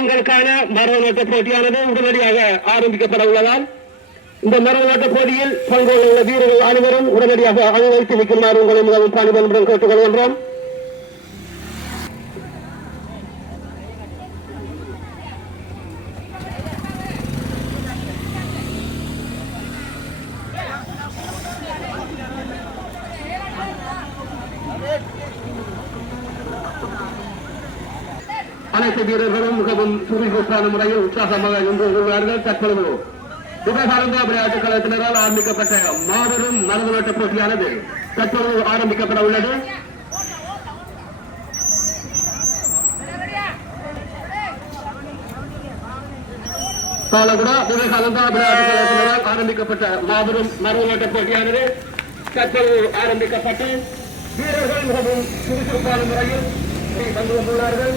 ஆண்களுக்கான மரவநோட்ட போட்டியானது உடனடியாக ஆரம்பிக்கப்பட உள்ளதால் இந்த மரவநோட்ட போட்டியில் பங்கு உள்ள வீரர்கள் அனைவரும் உடனடியாக அனுமதித்து நிற்குமாறு உங்களை மிகவும் பணிபன்புடன் கேட்டுக்கொள்கின்றோம். அனைத்து வீரர்களும் மிகவும் சுறுசுறுப்பான முறையில் உற்சாகமாக நின்று வருகிறார்கள். தற்பொழுது விவகாரந்தா விளையாட்டுக் கழகத்தினரால் ஆரம்பிக்கப்பட்ட மாபெரும் மரபுநாட்டு போட்டியானது தற்பொழுது ஆரம்பிக்கப்பட உள்ளது. பாலகுடா விவகாரந்தா விளையாட்டுக் கழகத்தினரால் ஆரம்பிக்கப்பட்ட மாபெரும் மரபுநாட்டு போட்டியானது தற்பொழுது ஆரம்பிக்கப்பட்டு வீரர்கள் மிகவும் சுறுசுறுப்பான முறையில் பங்கு கொண்டுள்ளார்கள்.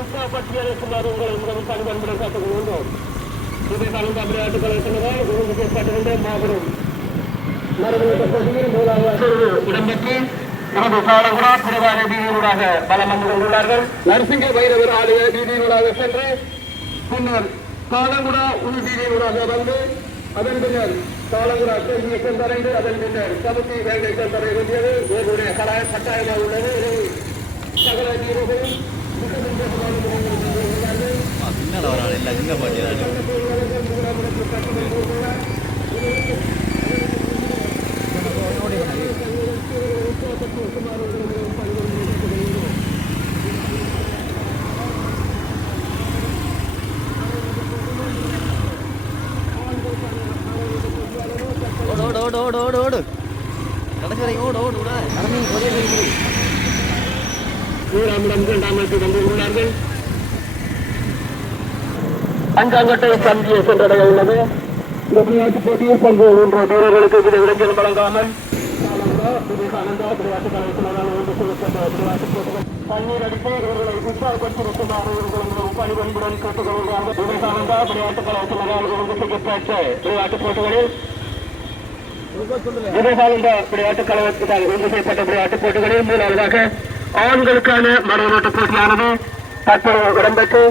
உற்சாகப்படுத்தியாளர் உங்களை மிகவும் பணிபன்புடன் காத்துக்கொள்கின்றோம். விவேகானந்தா விளையாட்டுக் கழகத்தினரால் ஒழுங்கு செய்யப்பட்டிருந்த மாபெரும் மரபுநாட்டு போட்டியில் முதலாவது இடம்பெற்று நமது சாலகுடா பிரதான வீதியினூடாக பலம் வந்து கொண்டுள்ளார்கள். நரசிங்க வைரவர் ஆலய வீதியினூடாக சென்று பின்னர் சாலகுடா உள் வீதியினூடாக வந்து அதன் பின்னர் சாலகுடா கேள்வியை சென்றடைந்து அதன் பின்னர் சமுத்தி வேங்கை சென்றடைய வேண்டியது இவர்களுடைய கட்டாயமாக உள்ளது. சகல வீரர்களும் வந்துள்ளார்கள். அஞ்சாங்கட்டை சந்தியை சென்றடைய உள்ளது. இந்த விளையாட்டுப் போட்டியில் பங்கு கொள்கின்ற வீரர்களுக்கு வித இளைஞர் வழங்காமல் தண்ணீர் அடித்து இவர்களை உற்சாகப்படுத்திருக்குமாறு பணிபன்புடன் கேட்டுக்கொள்கிறார்கள். விவேகானந்தா விளையாட்டுக் கழகத்தினரால் ஒழுங்கு செய்யப்பட்ட விளையாட்டுப் போட்டிகளில் விவேகானந்தா விளையாட்டுக் கழகத்தினால் ஒழுங்கு செய்யப்பட்ட விளையாட்டுப் போட்டிகளில் மூன்றாவதாக ஆண்களுக்கான மரபுநாட்டு போட்டியானது தற்போது இடம்பெற்று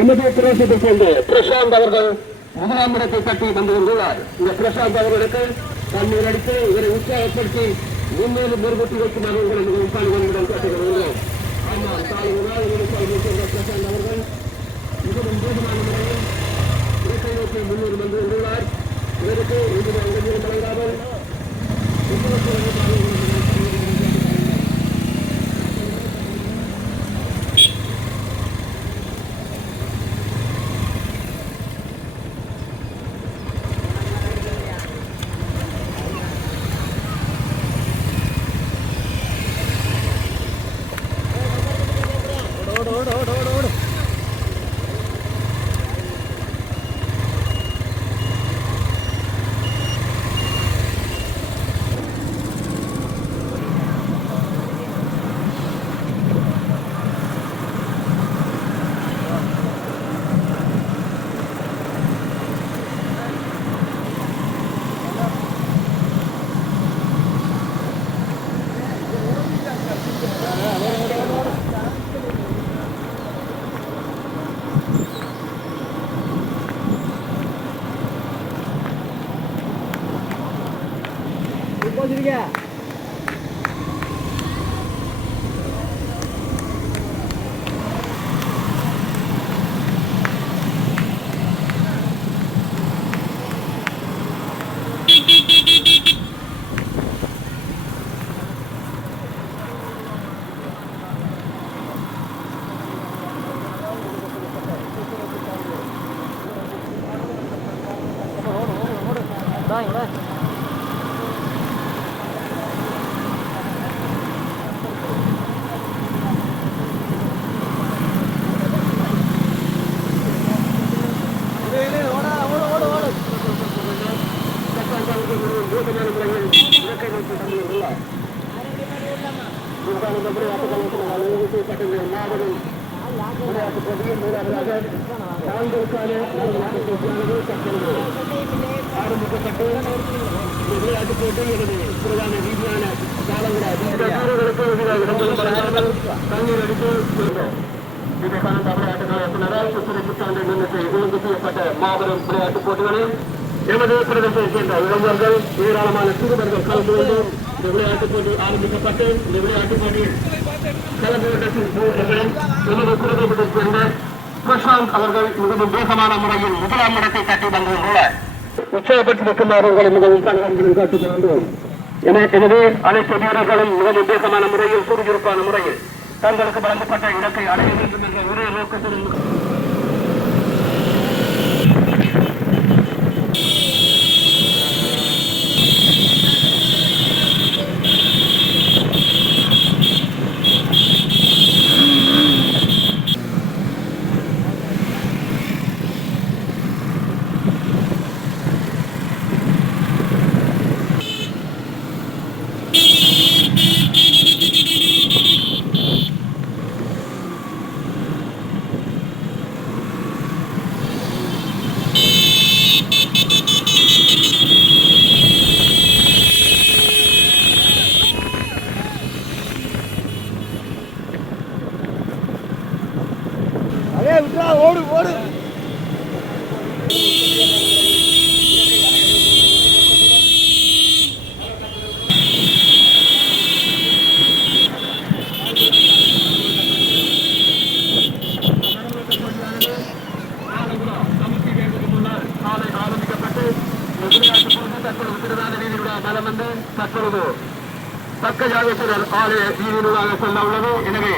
எமது பிரதேசத்தை சேர்ந்த பிரசாந்த் அவர்கள் முதலாம் இடத்தை கட்டி வந்து கொண்டுள்ளார். இந்த பிரசாந்த் அவர்களுக்கு தண்ணீர் அடித்து இவரை உற்சாகப்படுத்தி முன்னேறும் மேற்கொட்டி வைக்குமாறு உங்களை மிகவும் பணிபன்புடன் கேட்டுக்கொள்கிறோம். ஆனால் பிரசாந்த் அவர்கள் மிகவும் போதுமான முறையில் இலக்கை நோக்கி முன்னேறி வந்து கொண்டுள்ளார். இவருக்கு இளைஞர் வழங்காமல் மாபெரும் விளையாட்டுப் போட்டியில் மூன்றாவதாக ஆண்களுக்கான ஆரம்பிக்கப்பட்டு விளையாட்டுப் போட்டி எனது பிரதான ரீதியான வீரர்களுக்கு தண்ணீர் அடித்து இதற்கான விளையாட்டுகளால் சுற்றுலா சான்று நிலையத்தை ஒழுங்கு செய்யப்பட்ட மாபெரும் விளையாட்டுப் போட்டிகளில் எமது பிரதேசத்தை சேர்ந்த இளைஞர்கள் ஏராளமான சிறுவர்கள் கலந்து கொண்டு இந்த விளையாட்டுப் போட்டி ஆரம்பிக்கப்பட்டு இந்த விளையாட்டுப் போட்டியில் கலந்து கொண்ட எமது பிரதேசத்தை சேர்ந்த பிரசாந்த் அவர்கள் மிகவும் வேகமான முறையில் முதலாம் இடத்தை தட்டி வந்துள்ளார். உற்சாகப்பட்டிருக்குமாறு உங்களை மிகவும் தகவல்களில் காட்டுக் கொண்டோம். எனவே அனைத்து வீரர்களும் மிகவும் வேகமான முறையில் சுறுசுறுப்பான முறையில் தங்களுக்கு வழங்கப்பட்ட இலக்கை அடைய வேண்டும் என்ற ஒரே நோக்கத்துடன் ஓடு ஓடு பக்கஜாகேஸ்வரர் ஆலய வீதியினூடாக செல்ல உள்ளது. எனவே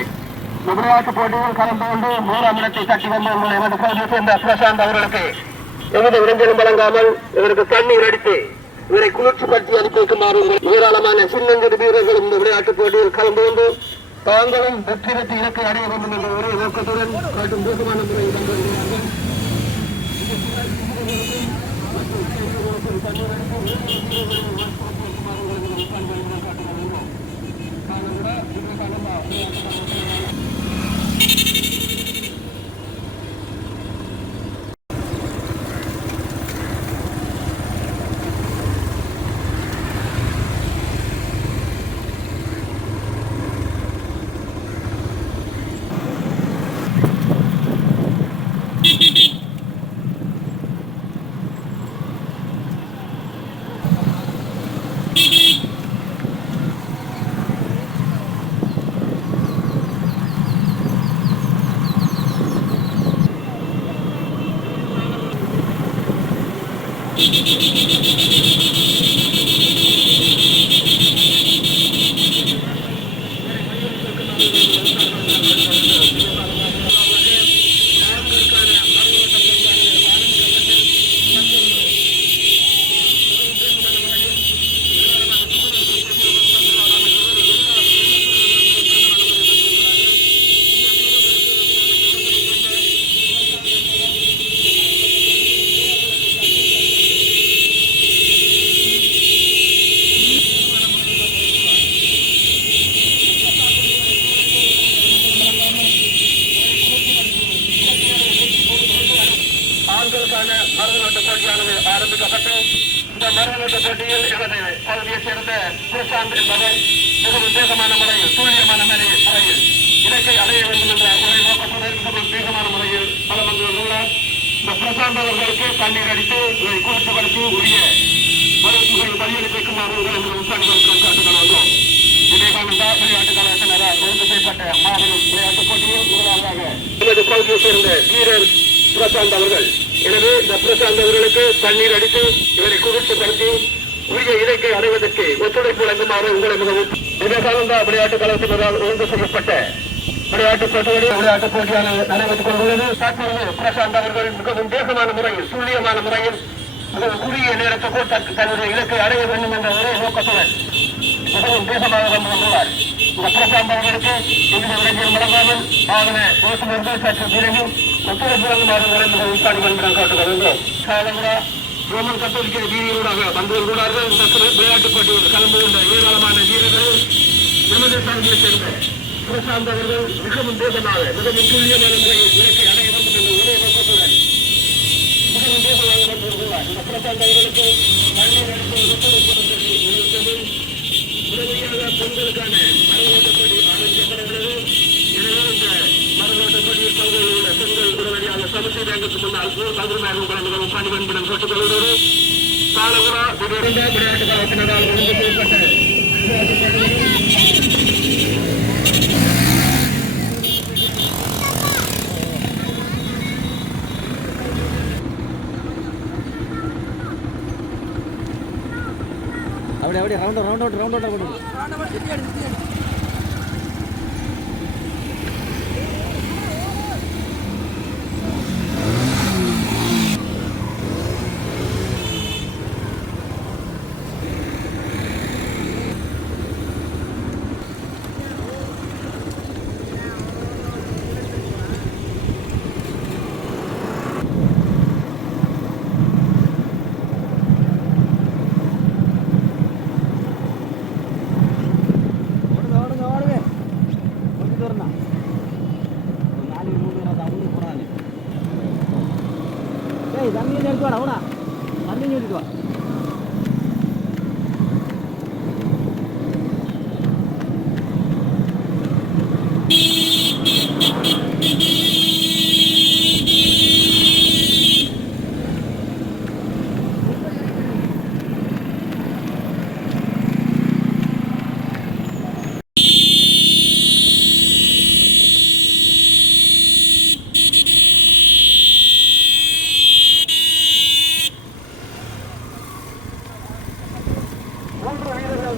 விளையாட்டுப் போட்டியில் கலந்து கொண்டு மூன்றாம் இடத்தை தட்டி வந்த உங்களை எமது பகுதியை சேர்ந்த பிரசாந்த் அவர்களுக்கு எமது விருந்திலும் வழங்காமல் இவருக்கு தண்ணீர் அடித்து இவரை குளிர்ச்சிப்படுத்தி அனுப்பி வைக்குமாறு ஏராளமான சின்னஞ்சிறு வீரர்கள் இந்த விளையாட்டுப் போட்டியில் கலந்து கொண்டு தாங்களும் வெற்றி பெற்று இலக்கை அடைய வேண்டும் என்ற ஒரே நோக்கத்துடன் காட்டும் வேகமான முறையில் வந்து வருகிறார்கள். மரதநோட்ட போட்டியானது ஆரம்பிக்கப்பட்டு இந்த மரதநோட்ட போட்டியில் எனது பகுதியைச் சேர்ந்த பிரசாந்த் என்பவர் மிகவும் வேகமான முறையில் துல்லியமான முறையில் இலக்கை அடைய வேண்டும் என்ற ஒரே நோக்கத்துடன் மிகவும் வேகமான முறையில் பலம் வந்து வந்துள்ளார். இந்த பிரசாந்த் அவர்களுக்கு தண்ணீர் அடித்து இதை குளிர்ச்சிப்படுத்தி உரிய மருத்துவர்கள் பணியளிப்பிக்குமாறு உங்களை உற்சாகங்களுடன் காட்டுகள் வந்தோம். விவேகானந்தா விளையாட்டு கலாச்சார ஒழுங்கு செய்யப்பட்ட மாபெரும் விளையாட்டுப் போட்டியில் முதலாவதாக எனது பகுதியைச் சேர்ந்த வீரர் பிரசாந்த் அவர்கள். எனவே இந்த பிரசாந்த் அவர்களுக்கு தண்ணீர் அடித்து இவரை குளிர்ச்சிப்படுத்தி உரிய இலக்கை அடைவதற்கு ஒத்துழைப்பு வழங்குமாறு உங்களை மிகவும் விவேகானந்தா விளையாட்டு கலாச்சார ஒழுங்கு செய்யப்பட்ட விளையாட்டுப் போட்டிகளில் விளையாட்டுப் போட்டியானது நடைபெற்றுக் கொண்டுள்ளது. தற்போது பிரசாந்த் அவர்கள் மிகவும் வேகமான முறையில் துல்லியமான முறையில் மிகவும் குறுகிய நேரத்துக்குள் தன்னுடைய இலக்கை அடைய வேண்டும் என்ற ஒரே நோக்கத்துடன் மிகவும் வேகமாக வந்து கொண்டுள்ளார். இந்த பிரசாந்த் அவர்களுக்கு எந்த இளைஞர் வழங்காமல் ஆகன ஓட்டுநர்கள் சற்று விரைவில் ஒத்துழைப்பு வழங்குமாறு உங்களை மிகவும் உற்சாகம் காட்டுகிறோம். ரோமன் கத்தோலிக்க வீதியூடாக வந்து வருகிறார்கள். இந்த விளையாட்டுப் போட்டியில் கலந்து கொண்ட ஏராளமான வீரர்கள் நமது சார்பில் சேர்ந்த பிரசாந்த் அவர்கள் மிகவும் வேகமாக மிகவும் துல்லியமான முறையில் இலக்கை அடைய வேண்டும் என்ற ஒரே நோக்கத்துடன் மிகவும் வேகமாக வந்து வருகிறார். இந்த பிரசாந்த் அவர்களுக்கு தண்ணீர் எடுத்து ஒத்துழைப்பு உடனடியாக பெண்களுக்கான மரநோட்டப்படி ஆரம்பிக்கப்படவில்லை. எனவே இந்த மரநோட்டப்படியில் பகுதியில் உள்ள பெண்கள் உடனடியாக சமஸ்தி பேங்குக்கு முன்னால் தகுதியாக மிகவும் பணிபன்புடன் கேட்டுக் கொள்வதோடு காலகுரா விளையாட்டு காலத்தினரால் ஒழுங்கு செய்யப்பட்ட அப்படியே ரவுண்ட் அவுட் தண்ணி எடுத்துவாடா அவனா தண்ணி எடுத்துவா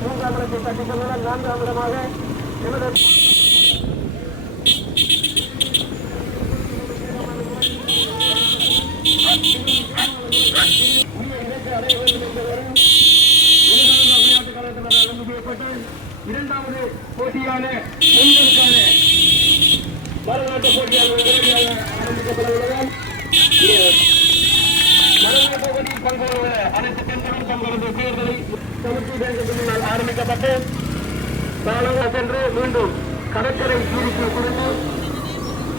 மூன்றாம் இடத்தை தட்டிக் கொள்வதால் 4ஆம் இடமாக எமது இரண்டாவது போட்டியான பெண்களுக்கான மரநாட்டு போட்டியாக உடனடியாக ஆரம்பிக்கப்பட உள்ளதால் மரநாட்டு போட்டியில் பங்கேற்ற அனைத்து பெண்களும் தங்களது தேர்தலை சமஸ்தி பேங்குக்கு முன்னால் ஆரம்பிக்கப்பட்டு காலங்கள் சென்று மீண்டும் கடற்கரை வீதிக்கு குறைந்து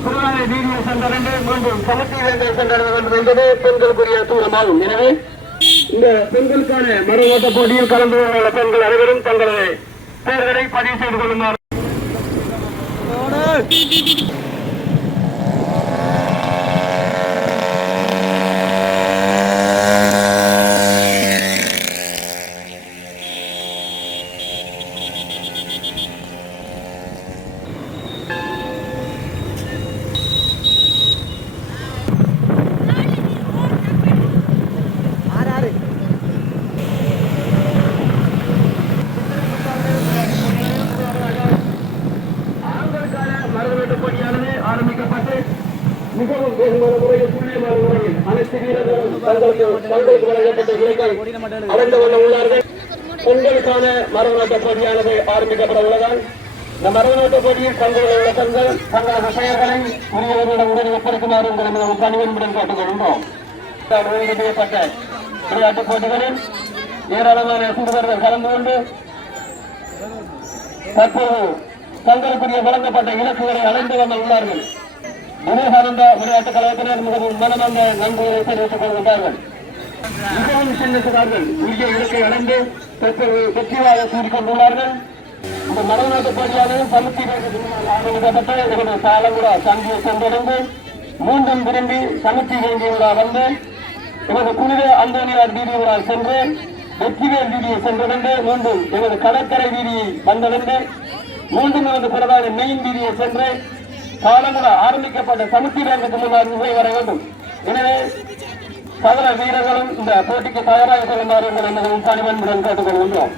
புதுவானை வீதியை சென்றடைந்து மீண்டும் சமஸ்தி பேங்கை சென்றடைய வேண்டும் என்பது பெண்களுக்குரிய தூரமாகும். எனவே இந்த பெண்களுக்கான மரநாட்டு போட்டியில் கலந்து கொண்டுள்ள பெண்கள் அனைவரும் தங்களது தேர்தலை பதிவு செய்து கொள்ளுமாறு ஆரம்பிக்கப்பட்டு மிகவும் வேகமான முறையில் துல்லியமான முறையில் அனைத்து வீரர்களும் தங்களுக்கு வழங்கப்பட்ட இலக்கை அடைந்து கொள்ள உள்ளார்கள். பெண்களுக்கான மரநாட்ட போட்டியானது ஆரம்பிக்கப்பட உள்ளதால் இந்த மரநாட்ட போட்டியில் பங்குள்ள உள்ள பெண்கள் தங்களது பெயர்களை உரியவர்களிடம் உடனே ஒப்படைக்குமாறு உங்களை மிகவும் பணிவன்புடன் கேட்டுக் கொள்கின்றோம். ஒழுங்கு செய்யப்பட்ட விளையாட்டுப் போட்டிகளில் ஏராளமான சிறுவர்கள் கலந்து கொண்டு தற்போது தங்களுக்குரிய வழங்கப்பட்ட இலக்குகளை அடைந்து வந்து உள்ளார்கள். விவேகானந்த விளையாட்டுக் கழகத்தினர் மிகவும் மனமார்ந்த நன்றிகளை தெரிவித்துக் கொள்கின்றார்கள். மிகவும் சின்னத்துக்கார்கள் உரிய இலக்கை அடைந்து தற்போது வெற்றியாக கூறிக்கொண்டுள்ளார்கள். இந்த மரநாட்டு போட்டியானது சமஸ்தி ஆரம்பிக்கப்பட்ட எமது சாலங்குடா சந்தியை சென்றடைந்து மீண்டும் விரும்பி சமஸ்தி வேங்கியூடா வந்து எமது புனித அந்தோனியார் வீதியூடால் சென்று வெற்றிவேல் வீதியை சென்றடைந்து மீண்டும் எமது கடற்கரை வீதியை வந்தடைந்து மீண்டும் எமது பிரதான மெயின் வீதியை சென்று காலமுறை ஆரம்பிக்கப்பட்ட சமஸ்தி பேங்குக்கு முன்னால் நிலை வர வேண்டும். எனவே சகல வீரர்களும் இந்த போட்டிக்கு தயாராக செல்லுமாறு உங்களை மிகவும் பணிவன்புடன் கேட்டுக் கொள்கின்றோம்.